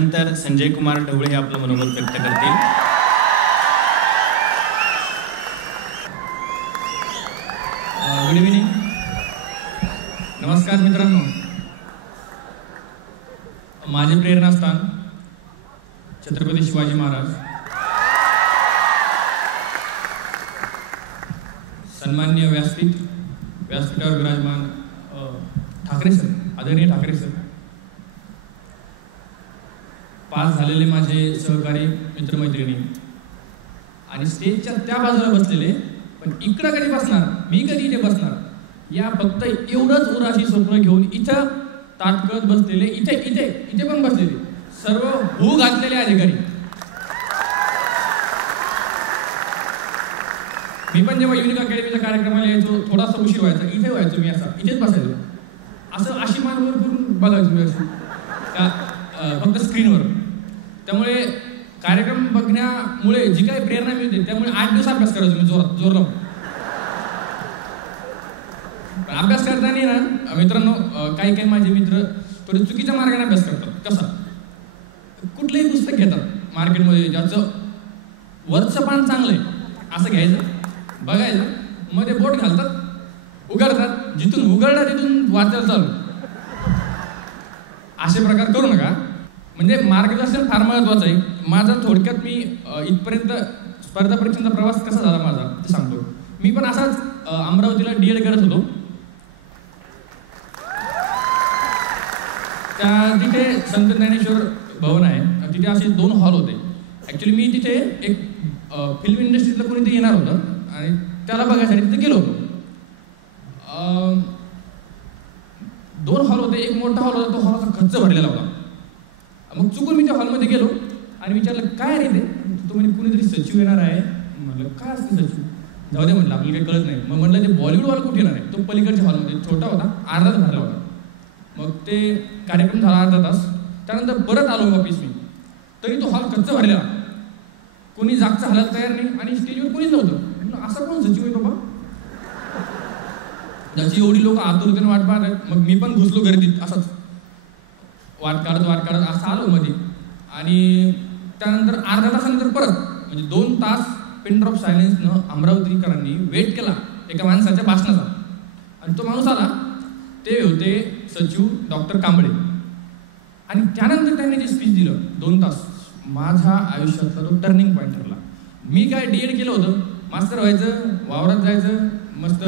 त्यानंतर संजय कुमार ढवळे हे आपलं मनोगत व्यक्त करतील. Good evening. नमस्कार मित्रांनो. माझे प्रेरणास्थान छत्रपती शिवाजी महाराज, सन्माननीय व्यासपीठावर विराजमान ठाकरे सर, आदरणीय ठाकरे सर, पास झालेले माझे सहकारी मित्रमैत्रिणी आणि स्टेजच्या त्या बाजूला बसलेले, पण इकडं कधी बसणार, मी कधी इथे बसणार, या फक्त एवढंच उराशी स्वप्न घेऊन इथं ताटकळत बसलेले, इथे पण बसलेले सर्व भू घातलेले अधिकारी. मी पण जेव्हा युनिक अकॅडमीच्या कार्यक्रमाला यायचो, थोडासा उशीर व्हायचा, इथे व्हायचो, मी इथेच बसायचो, असं अशी मानवर करून बघायचो मी असं फक्त स्क्रीनवर. त्यामुळे कार्यक्रम बघण्यामुळे जी काही प्रेरणा मिळते, त्यामुळे 8 दिवस अभ्यास करायचो मी जोर लावून. अभ्यास करताना ना मित्रांनो, काही माझे मित्र थोडे चुकीच्या मार्गाने अभ्यास करतात. कसा? कुठलंही पुस्तक घेतात मार्केटमध्ये, ज्याचं वरचं पान चांगलं आहे असं घ्यायचं, बघायचं, मध्ये बोट घालतात, उघडतात, जिथून उघडला तिथून वाचायला चालू. असे प्रकार करू नका. म्हणजे मार्गदर्शन फार महत्त्वाचं आहे. माझा थोडक्यात मी इथपर्यंत स्पर्धा परीक्षांचा प्रवास कसा झाला माझा ते सांगतो. मी पण असाच अमरावतीला DED करत होतो. तिथे संत ज्ञानेश्वर भवन आहे, तिथे असे 2 हॉल होते. ॲक्च्युली मी तिथे एक फिल्म इंडस्ट्रीतलं कोणी ते येणार होतं आणि त्याला बघायसाठी तिथे गेलो होतो. 2 हॉल होते. एक मोठा हॉल होता, तो हॉलचा खर्च भरलेला होता. मग चुकून मी त्या हॉलमध्ये गेलो आणि विचारलं काय रे ते. तो म्हणजे कुणीतरी सचिव येणार आहे. म्हटलं काय असते सचिव, जाऊ दे म्हटलं, आपल्याला काही कळत नाही. मग म्हटलं ते बॉलिवूडवाला कुठे येणार आहे. तो पलीकडच्या हॉलमध्ये छोटा होता, अर्धा तास भरला होता. मग ते कार्यक्रम झाला अर्धा तास. त्यानंतर परत आलो वापिस मी, तरी तो हॉल कच्चा भरलेला, कोणी जागचा हालायला तयार नाही आणि स्टेजवर कोणीच नव्हतं. असा कोण सचिव आहे बाबा, ज्याची एवढी लोक आतुरतेने वाट पाहत आहेत. मग मी पण घुसलो गर्दीत, असंच वाट काढत असं आलो मध्ये. आणि त्यानंतर अर्धा तासानंतर परत, म्हणजे 2 तास पिन ड्रॉप सायलेन्सनं अमरावतीकरांनी वेट केला एका माणसाच्या भाषणाचा. आणि तो माणूस आला, ते होते सचिव डॉक्टर कांबळे. आणि त्यानंतर त्यांनी जे स्पीच दिलं 2 तास, माझ्या आयुष्यातला तो टर्निंग पॉईंट ठरला. मी काय DED केलं होतं, मास्तर व्हायचं, वावरात जायचं, मस्त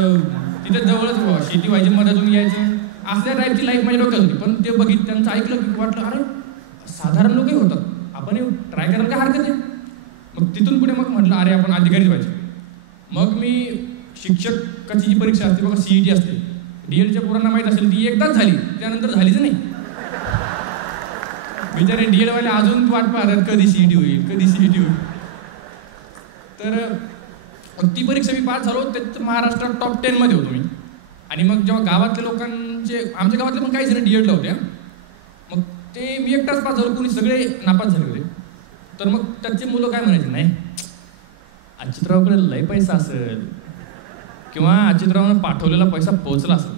तिथे जवळच शेती व्हायची, मधातून यायचं, असल्या टाईपची लाईफ माझ्या डोक्यात होती. पण ते त्यांचं ऐकलं की वाटलं अरे साधारण लोकही होतात, आपण ट्राय करायला काय हरकत आहे. मग तिथून पुढे मग म्हटलं अरे आपण अधिकारीच व्हायचं. मग मी शिक्षकाची जी परीक्षा असते बघा, CET असते, DEDच्या पोरांना माहीत असेल, ती एकदाच झाली, त्यानंतर झालीच नाही. बिचारे DEDवाले अजून वाट पाहतात कधी CET होईल. तर ती परीक्षा मी पास झालो, त्यात महाराष्ट्रात टॉप 10 मध्ये होतो मी. आणि मग जेव्हा गावातल्या लोकांचे, आमच्या गावातले पण काही जण DEDला होते, मग ते मी एकटाच पास झालो, कोणी सगळे नापास झाले होते. तर मग त्याची मुलं काय म्हणायचे, नाही अच्युतरावकडे लय पैसा असेल, किंवा अच्युतरावनं पाठवलेला पैसा पोहोचला असेल,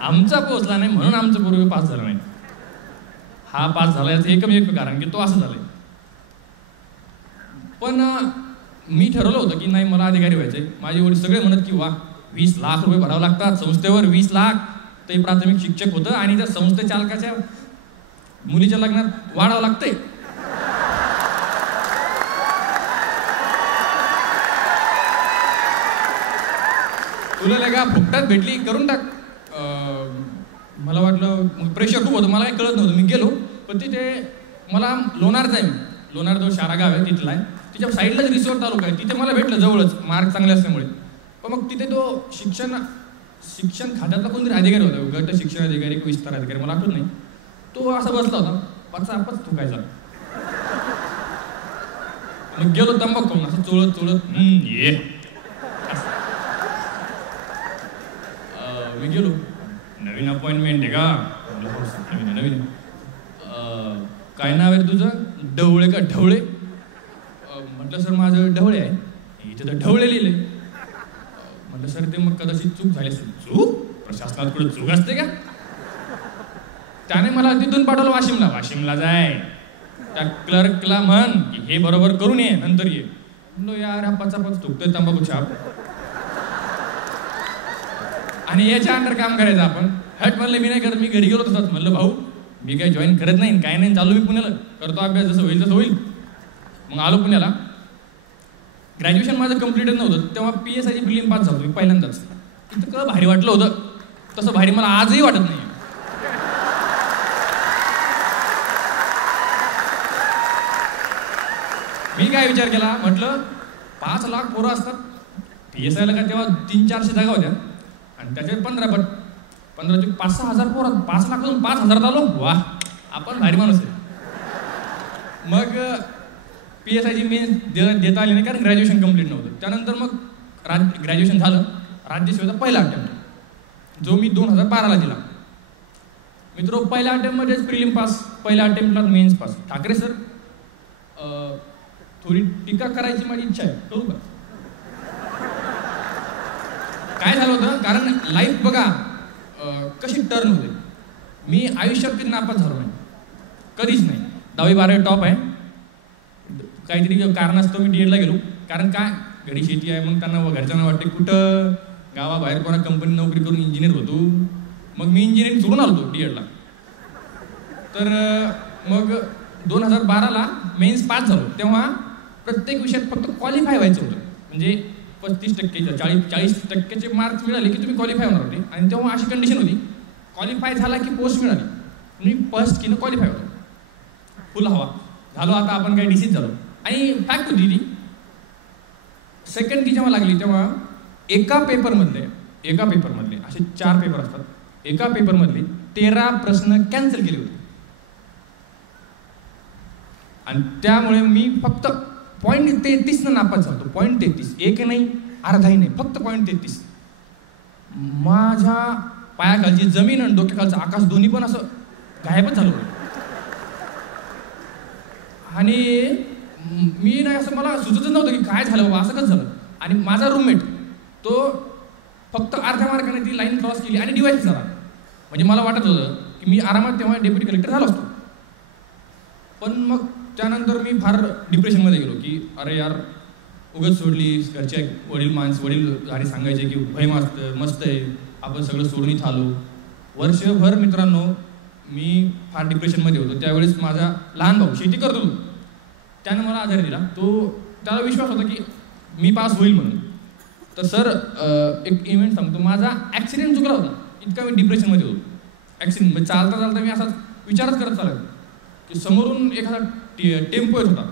आमचा पोहोचला नाही म्हणून आमचं पूर्वी पास झालं नाही. हा पास झाला याचं एकमेव कारण की तो असं झालंय. पण मी ठरवलं होतं की नाही, मला अधिकारी व्हायचंय. माझे वडील सगळे म्हणत की वा 20 लाख रुपये भरावं लागतात संस्थेवर, 20 लाख. ते प्राथमिक शिक्षक होतं आणि त्या संस्थे चालकाच्या मुलीच्या लग्नात वाढावं लागतंय. तुला लगा फुकटात भेटली, करून टाक. मला वाटलं, मग प्रेशर खूप होतं, मला काही कळत नव्हतं. मी गेलो, पण तिथे मला लोणारचा आहे, लोणार जो शारा गाव आहे तिथला आहे, तिच्या साईडलाच रिसोर्ट तालुका आहे, तिथे मला भेटलं जवळच, मार्क चांगले असल्यामुळे. पण मग तिथे तो शिक्षण खात्यातला कोणतरी अधिकारी होता, गट शिक्षण अधिकारी किंवा विस्तार अधिकारी, मला आठवत नाही. तो असा बसला होता, पाच थुकायचा. मग गेलो तंबाखू खाऊन, असं चोळत ये. मी गेलो, नवीन अपॉइंटमेंट आहे का? नवीन. काय नाव आहे तुझं? ढवळे का? ढवळे. म्हटलं सर माझं ढवळे आहे. इथे तर ढवळे लिहिले. म्हटलं सर ते मग कदाचित चूक झाली असेल. चूक? प्रशासनात कुठे चूक असते का? त्याने मला तिथून पाठवलं वाशिमला. वाशिमला जाय, त्या क्लर्कला म्हण की हे बरोबर करून ये, नंतर ये. म्हणलो यार हा पचापच थुकतोय तंबाखू छाप आणि याच्या अंडर काम करायचं आपण. हट म्हणलं मी नाही करत, मी घरी गेलो तसंच. म्हणलं भाऊ मी काही जॉईन करत नाही, काय नाही, चालू मी पुण्याला करतो अभ्यास, जसं होईल तसं होईल. मग आलो पुण्याला. ग्रॅज्युएशन माझं कम्प्लीटच नव्हतं तेव्हा PSI ची प्रिलिम पास झालो मी पहिल्यांदाच. इतकं भारी वाटलं होतं, तसं भारी मला आजही वाटत नाही. मी काय विचार केला, म्हटलं 5 लाख पोरं असतात PSIला, का तेव्हा 300-400 जागा होत्या आणि त्याचे 15 5-6 हजार पोरं, 5 लाखातून 5,000 आलो. वा, आपण भारी माणूस आहे. मग PSI ची मेन्स देता आली नाही कारण ग्रॅज्युएशन कम्प्लीट नव्हतं. त्यानंतर मग ग्रॅज्युएशन झालं. राज्यसेवेचा पहिला अटेम्प्ट जो मी 2012ला दिला. मित्र पहिल्या अटेम्प्टमध्येच प्रिलिम पास, पहिल्या अटेम्प्टला मेन्स पास. ठाकरे सर थोडी टीका करायची माझी इच्छा आहे, करू का? काय झालं होतं, कारण लाईफ बघा कशी टर्न होते. मी आयुष्यात कधी नापास झालो नाही, कधीच नाही. 10वी-12वी टॉप आहे. काहीतरी कारणास्तव मी DEDला गेलो. कारण काय, घरी शेती आहे. मग त्यांना घरच्यांना वाटते कुठं गावाबाहेर कोणा कंपनी नोकरी करून इंजिनियर होतो. मग मी इंजिनिअरिंग सोडून आलो DEDला. तर मग 2012ला मेन्स पास झालो. तेव्हा प्रत्येक विषयात फक्त क्वालिफाय व्हायचं होतं. म्हणजे 35% 40% मार्क्स मिळाले की तुम्ही क्वालिफाय होणार होते. आणि तेव्हा अशी कंडिशन होती, क्वालिफाय झाला की पोस्ट मिळाली. मी फर्स्ट कीनं क्वालिफाय होतो, फुल हवा झालो. आता आपण काही डिसीज झालो. आणि फॅक्ट होती ती, सेकंड की जेव्हा लागली तेव्हा एका पेपरमधले असे 4 पेपर असतात, एका पेपरमधले 13 प्रश्न कॅन्सल केले होते. आणि त्यामुळे मी फक्त 0.33 नापास झालो. 0.33, एक नाही अर्धाही नाही, फक्त 0.33. माझ्या पायाखालची जमीन आणि डोक्याखालचं आकाश दोन्ही पण असं गायबच झालं होतं. आणि मी नाही, असं मला सुचतच नव्हतं की काय झालं बाबा, असं कसं झालं. आणि माझा रूममेट तो फक्त अर्ध्या मार्काने ती लाईन क्रॉस केली आणि डिवाइस झाला. म्हणजे मला वाटत होतं की मी आरामात तेव्हा डेप्युटी कलेक्टर झालो असतो. पण मग त्यानंतर मी फार डिप्रेशनमध्ये गेलो की अरे यार उगाच सोडली. घरचे वडील आणि सांगायचे की भय मस्त आहे, आपण सगळं सोडून इथं आलो. वर्षभर मित्रांनो मी फार डिप्रेशनमध्ये होतो. त्यावेळेस माझा लहान भाऊ शेती करत होतो, त्यानं मला आधार दिला. त्याला विश्वास होता की मी पास होईल म्हणून. तर सर एक इव्हेंट सांगतो, माझा ॲक्सिडेंट चुकला होता, इतका मी डिप्रेशनमध्ये होतो. ॲक्सिडेंट म्हणजे चालता मी असाच विचारच करत चालायचो की समोरून एखादा टेम्पो येत होता.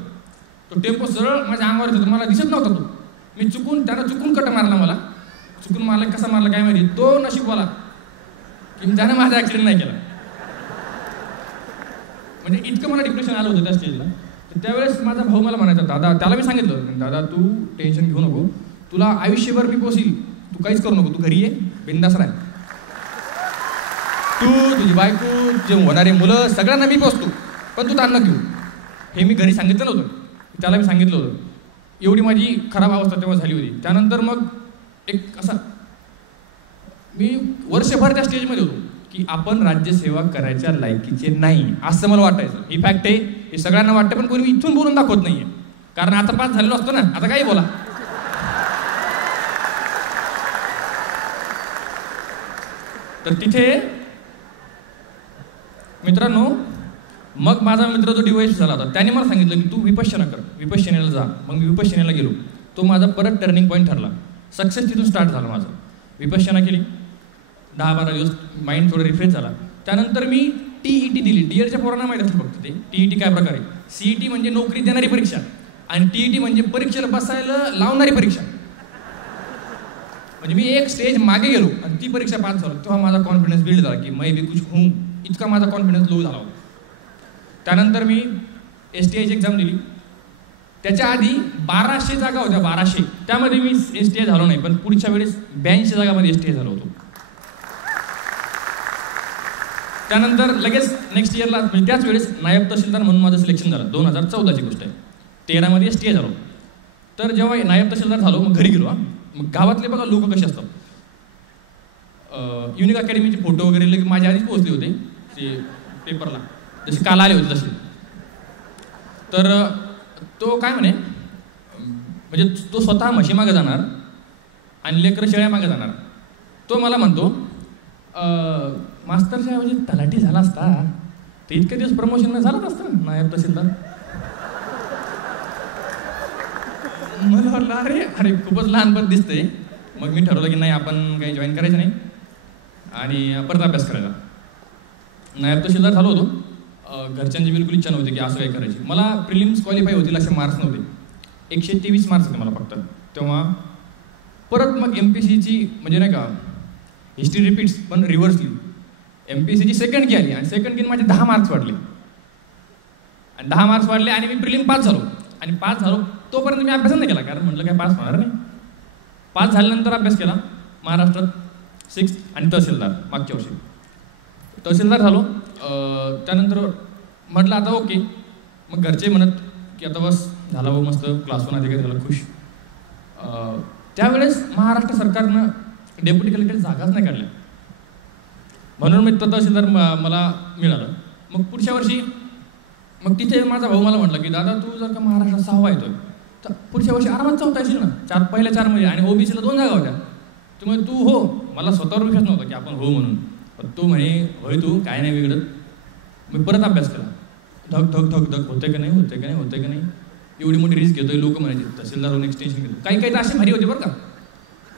तो टेम्पो सरळ माझ्या अंगावर येत होता, मला दिसत नव्हता तो. मी त्यानं चुकून कट मारला मला. चुकून मारला, कसा मारला काय माहिती. तो नशीबवाला की त्यानं माझा ॲक्सिडेंट नाही केला. म्हणजे इतकं मला डिप्रेशन आलं होतं त्या स्टेजला. तर त्यावेळेस माझा भाऊ मला म्हणायचा, दादा, त्याला मी सांगितलं, दादा तू टेन्शन घेऊ नको, तुला आयुष्यभर मी पोसील, तू काहीच करू नको, तू घरी ये, बिंदास राह, तू तुझी बायको जे होणारे मुलं सगळ्यांना मी पोसतो, पण तू ताण घेऊ. हे मी घरी सांगितलं नव्हतं, त्याला मी सांगितलं होतं. एवढी माझी खराब अवस्था तेव्हा झाली होती. त्यानंतर मग एक असा मी वर्षभर त्या स्टेजमध्ये होतो की आपण राज्यसेवा करायच्या लायकीचे नाही, असं मला वाटायचं. ही फॅक्ट आहे, हे सगळ्यांना वाटतं, पण कोणी इथून बोलून दाखवत नाहीये. कारण आता पास झालेलो असतो ना, आता काही बोला. तर तिथे मित्रांनो, मग माझा मित्र जो डिवाइस झाला होता त्याने मला सांगितलं की तू विपश्यना कर, विपश्यनेला जा. मग मी विपश्यनेला गेलो. तो माझा परत टर्निंग पॉईंट ठरला. सक्सेस तिथून स्टार्ट झालं माझं. विपश्यना केली, 10-12 दिवस माइंड थोडं रिफ्रेश झाला. त्यानंतर मी TET दिली. DEDच्या पोरांना माहीत असेल फक्त ते TET काय प्रकार आहे. CET म्हणजे नोकरी देणारी परीक्षा आणि TET म्हणजे परीक्षेला बसायला लावणारी परीक्षा. म्हणजे मी एक स्टेज मागे गेलो आणि ती परीक्षा पास झालो, तेव्हा माझा कॉन्फिडन्स बिल्ड झाला की मैं भी कुछ हूँ. इतका माझा कॉन्फिडन्स लो झाला होता. त्यानंतर मी STIची एक्झाम दिली. त्याच्या आधी 1200 जागा होत्या, 1200. त्यामध्ये मी STI झालो नाही, पण पुढच्या वेळेस 82 जागामध्ये STI झालो होतो. त्यानंतर लगेच नेक्स्ट इयरला म्हणजे त्याच वेळेस नायब तहसीलदार म्हणून माझं सिलेक्शन झालं. 2014ची गोष्ट आहे. 13मध्ये STI झालो. तर जेव्हा नायब तहसीलदार झालो, मग घरी गेलो. मग गावातले बघा लोक कसे असतात. युनिक अकॅडमीचे फोटो वगैरे लगेच माझ्या आधीच पोहोचले होते ते पेपरला, जसे काल आले होते तसे. तर तो काय म्हणे, म्हणजे तो स्वतः म्हशी मागे जाणार आणि लेकरं शेळ्या मागे जाणार. तो मला म्हणतो, मास्तरच्या ऐवजी तलाठी झाला असता तर इतके दिवस प्रमोशन झालंच असतं नायब तहसीलदार. मला वाटलं अरे अरे खूपच लहानपण दिसतंय. मग मी ठरवलं की नाही, आपण काही जॉईन करायचं नाही आणि परत अभ्यास करायला. नायब तहसीलदार झालो होतो. घरच्यांची बिलकुल इच्छा नव्हती की असं काही करायची. मला प्रिलिम्स क्वालिफाय होतील असे मार्क्स नव्हते. 123 मार्क्स होते मला फक्त तेव्हा. परत मग MPSCची म्हणजे नाही का हिस्ट्री रिपीट्स, पण रिव्हर्सली MPSCची सेकंड की आली आणि सेकंड की माझे 10 मार्क्स वाढले आणि 10 मार्क्स वाढले आणि मी प्रिलिम पास झालो. आणि पास झालो तोपर्यंत मी अभ्यास नाही केला, कारण म्हटलं काय पास होणार नाही. पास झाल्यानंतर अभ्यास केला महाराष्ट्रात 6th आणि तहसीलदार मागच्या वर्षी. तहसीलदार झालो. त्यानंतर म्हटलं आता ओके. मग घरचे म्हणत की आता बस झाला भाऊ, मस्त क्लास 1 अधिकारी झाला, खुश. त्यावेळेस महाराष्ट्र सरकारनं डेप्युटी कलेक्टर जागाच नाही काढल्या, म्हणून मी तहसीलदार मला मिळालं. मग पुढच्या वर्षी मग तिथे माझा भाऊ मला म्हटलं की दादा तू जर का महाराष्ट्रात 6वा येतोय तर पुढच्या वर्षी आरामात 4था येशील ना. पहिल्या 4 मध्ये आणि OBCला 2 जागा होत्या. त्यामुळे तू हो. मला स्वतःवर विश्वास नव्हता की आपण हो म्हणून. पण तू म्हणे होय तू काय नाही वेगळं. मी परत अभ्यास केला. धक धक धक धक होते का नाही, होते का नाही, होते का नाही. एवढी मोठी रिस्क घेतोय. लोक म्हणायचे तहसीलदार होऊन एक्सटेन्शन घेतो. काही काही तर असे भारी होते बरं का.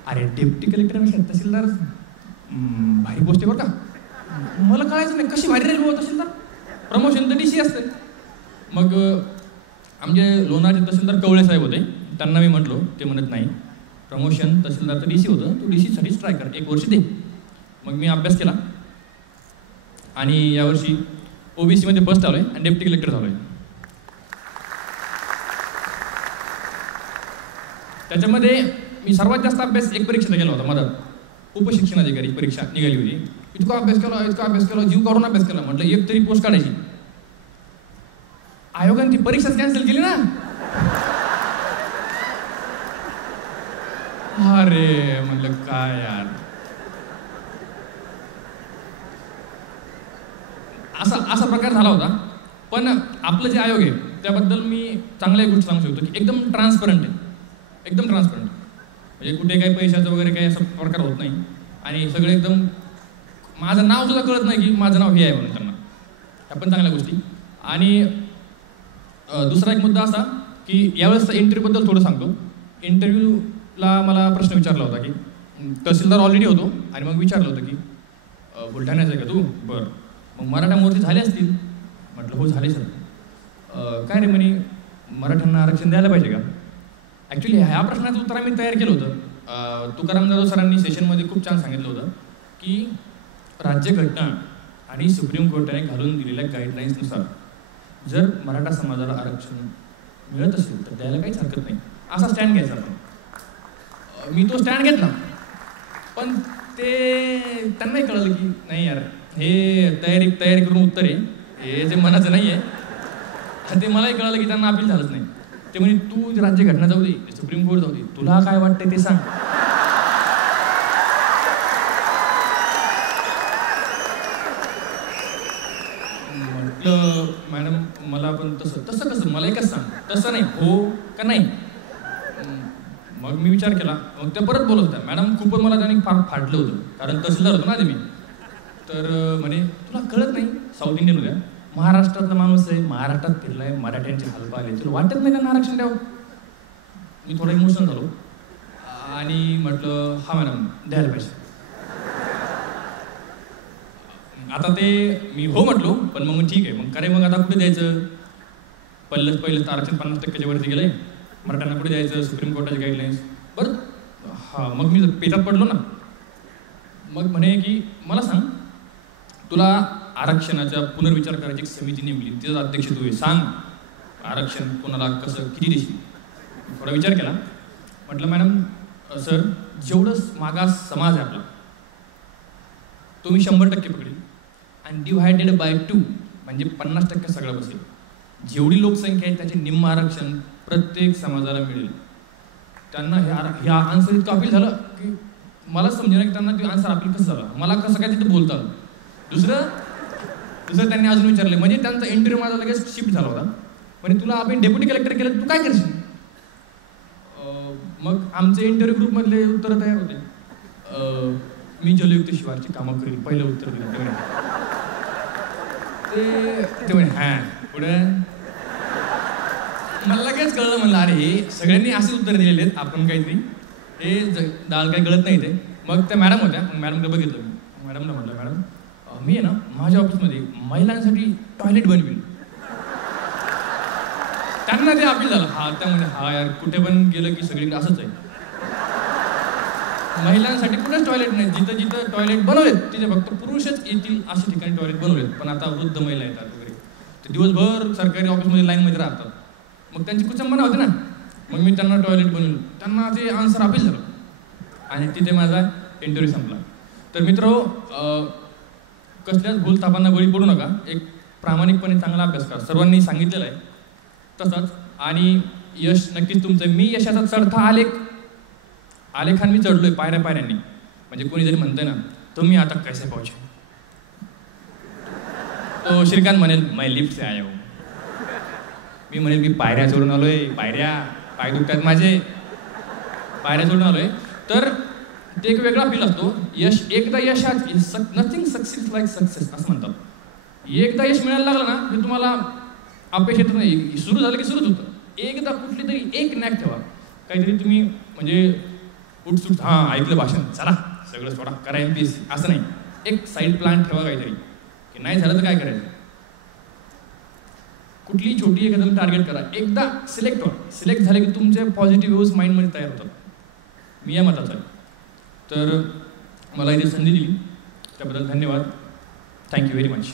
अरे डेप्युटी कलेक्टरपेक्षा तहसीलदार भारी पोस्ट आहे बरं का. मला कळायचं नाही कशी भारी राहील तहसीलदार. प्रमोशन तर DC असते. मग आमचे लोणारचे तहसीलदार कवळे साहेब होते. त्यांना मी म्हटलो, ते म्हणत नाही प्रमोशन तहसीलदार तर DC होतं, तू DCसाठीच ट्राय कर, 1 वर्ष दे. मग मी अभ्यास केला आणि यावर्षी OBCमध्ये फर्स्ट आलो आहे आणि डेप्युटी कलेक्टर झालो आहे. त्याच्यामध्ये मी सर्वात जास्त अभ्यास एक परीक्षेचा केला होता. माझा उपशिक्षणाधिकारी परीक्षा निघाली होती. इतका अभ्यास केला, जीव काढून अभ्यास केला. म्हटलं एक तरी पोस्ट काढायची. आयोगाने ती परीक्षाच कॅन्सल केली ना. अरे म्हणलं काय यार. असा प्रकार झाला होता. पण आपलं जे आयोग आहे त्याबद्दल मी चांगल्या गोष्टी सांगू शकतो की एकदम ट्रान्सपरंट आहे. एकदम ट्रान्सपरंट. म्हणजे कुठे काही पैशाचं वगैरे काही असा प्रकार होत नाही. आणि सगळे एकदम, माझं नाव सुद्धा कळत नाही की माझं नाव हे आहे म्हणून त्यांना. ह्या पण चांगल्या गोष्टी. आणि दुसरा एक मुद्दा असा की यावेळेस इंटरव्ह्यूबद्दल थोडं सांगतो. इंटरव्ह्यूला मला प्रश्न विचारला होता की तहसीलदार ऑलरेडी होतो आणि मग विचारलं होतं की बुलढाण्याचं आहे का तू. बरं मग मराठा मोर्चे झाले असतील. म्हटलं हो झाले सर. काय रे म्हणे मराठ्यांना आरक्षण द्यायला पाहिजे का. ॲक्च्युली ह्या प्रश्नाचं उत्तर आम्ही तयार केलं होतं. तुकाराम जाधव सरांनी सेशनमध्ये खूप छान सांगितलं होतं की राज्यघटना आणि सुप्रीम कोर्टाने घालून दिलेल्या गाईडलाईन्सनुसार जर मराठा समाजाला आरक्षण मिळत असेल तर द्यायला काहीच हरकत नाही, असा स्टँड घ्यायचा आपण. मी तो स्टँड घेतला. पण ते त्यांनाही कळलं की नाही यार हे तयारी करून उत्तर आहे, हे जे मनाचं नाही आहे. ते मलाही कळलं की त्यांना अपील झालंच नाही. ते म्हणे तू राज्यघटना जाऊ दे, सुप्रीम कोर्ट जाऊ दे, तुला काय वाटतंय ते सांग. म्हटलं मॅडम मला पण तसं कसं मला एकच सांग, तसं नाही हो का नाही. मग मी विचार केला. मग त्या परत बोलत होत्या. मॅडम खूपच मला त्याने फार फाटलं होतं, कारण तहसीलदार होतो ना आधी मी. तर म्हणे तुला कळत नाही, साऊथ इंडियन होत्या, महाराष्ट्रातला माणूस आहे, महाराष्ट्रात फिरलाय, मराठ्यांचे हालपा आले, तुला वाटत नाही त्यांना आरक्षण द्यावं. मी थोडा इमोशनल झालो आणि म्हटलं हा मॅडम द्यायला पाहिजे. आता ते मी हो म्हटलो. पण मग ठीक आहे मग करे, मग आता कुठे द्यायचं. पहिलं आरक्षण 50% वरती गेलंय, मराठ्यांना कुठे द्यायचं, सुप्रीम कोर्टाची गाईडलाईन्स. बरं हां मग मी पेटात पडलो ना. मग म्हणे की मला सांग तुला आरक्षणाचा पुनर्विचार करायची एक समिती नेमली, तिचा अध्यक्ष तू आहे, सांग आरक्षण कोणाला कसं किती देशील. थोडा विचार केला. म्हटलं मॅडम सर जेवढं मागास समाज आहे आपला तो मी 100% पकडेल आणि डिव्हायडेड बाय 2 म्हणजे 50% सगळं बसेल. जेवढी लोकसंख्या आहे त्याचे निम्म आरक्षण प्रत्येक समाजाला मिळेल. त्यांना ह्या आन्सर इतकं अपील झालं की मला समजेना की त्यांना ते आन्सर अपील कसं झालं, मला कसं काय तिथं बोलता आलं. दुसरं त्यांनी अजून विचारले, म्हणजे त्यांचा इंटरव्ह्यू माझा लगेच शिफ्ट झाला होता म्हणजे तुला आपण डेप्युटी कलेक्टर केलं तू काय करशील? मग आमचे इंटरव्ह्यू ग्रुपमधले उत्तरं तयार होते. मी जलयुक्त शिवारची कामं करेल, पहिलं उत्तर दिलं ते म्हणे हां पुढं. मला लगेच कळलं, म्हणलं अरे हे सगळ्यांनी असे उत्तर दिलेले आहेत, आपण काहीतरी हे दाल काही कळत नाही ते. मग त्या मॅडम होत्या, मग मॅडमकडे बघितलं मी. मॅडमला म्हटलं मॅडम मी आहे ना माझ्या ऑफिसमध्ये महिलांसाठी टॉयलेट बनवेल. त्यांना ते अपील झालं. हा त्यामध्ये हा यार कुठे पण गेलं की सगळीकडे असंच आहे, महिलांसाठी कुठेच टॉयलेट नाही. जिथं जिथं टॉयलेट बनवलेत तिथे फक्त पुरुषच येतील अशा ठिकाणी टॉयलेट बनवलेत. पण आता वृद्ध महिला येतात वगैरे, ते दिवसभर सरकारी ऑफिसमध्ये लाईनमध्ये राहतात, मग त्यांची कुचंबना होते ना. मग मी त्यांना टॉयलेट बनवलं, त्यांना ते आन्सर अपील झालं आणि तिथे माझा इंटरव्ह्यू संपला. तर मित्र कसल्याच भूलथापांना बळी पडू नका. एक प्रामाणिकपणे चांगला अभ्यास करा, सर्वांनी सांगितलेलं आहे तसंच. आणि यश नक्कीच तुमचं. मी यशाचा चढता आलेखान मी चढलोय पायऱ्या पायऱ्यांनी. म्हणजे कोणी जरी म्हणतंय ना तुम्ही आता कैसे पोहोचे, तो श्रीकांत म्हणेल मैं लिफ्ट से आया हूं, मी म्हणेल मी पायऱ्या चढून आलोय, पाय दुखतात माझे, पायऱ्या चढून आलोय. तर ते एक वेगळा फील असतो. एकदा यशात नथिंग सक्सेस लाईक सक्सेस असं म्हणतात. एकदा यश मिळायला लागलं ना की तुम्हाला अपेक्षित नाही, सुरू झालं की सुरूच होतं. एकदा कुठली तरी एक नॅक ठेवा, काहीतरी तुम्ही म्हणजे उठसूट हां ऐकलं भाषण चला सगळं सोडा करा MPSC असं नाही. एक साईड प्लॅन ठेवा काहीतरी, की नाही झालं तर काय करायचं. कुठली छोटी एखादं टार्गेट करा, एकदा सिलेक्ट झाले की तुमचे पॉझिटिव्ह व्ह्यूज माइंडमध्ये तयार होतात. मी या मताचा आहे. तर मला इथे संधी दिली त्याबद्दल धन्यवाद. Thank you very much.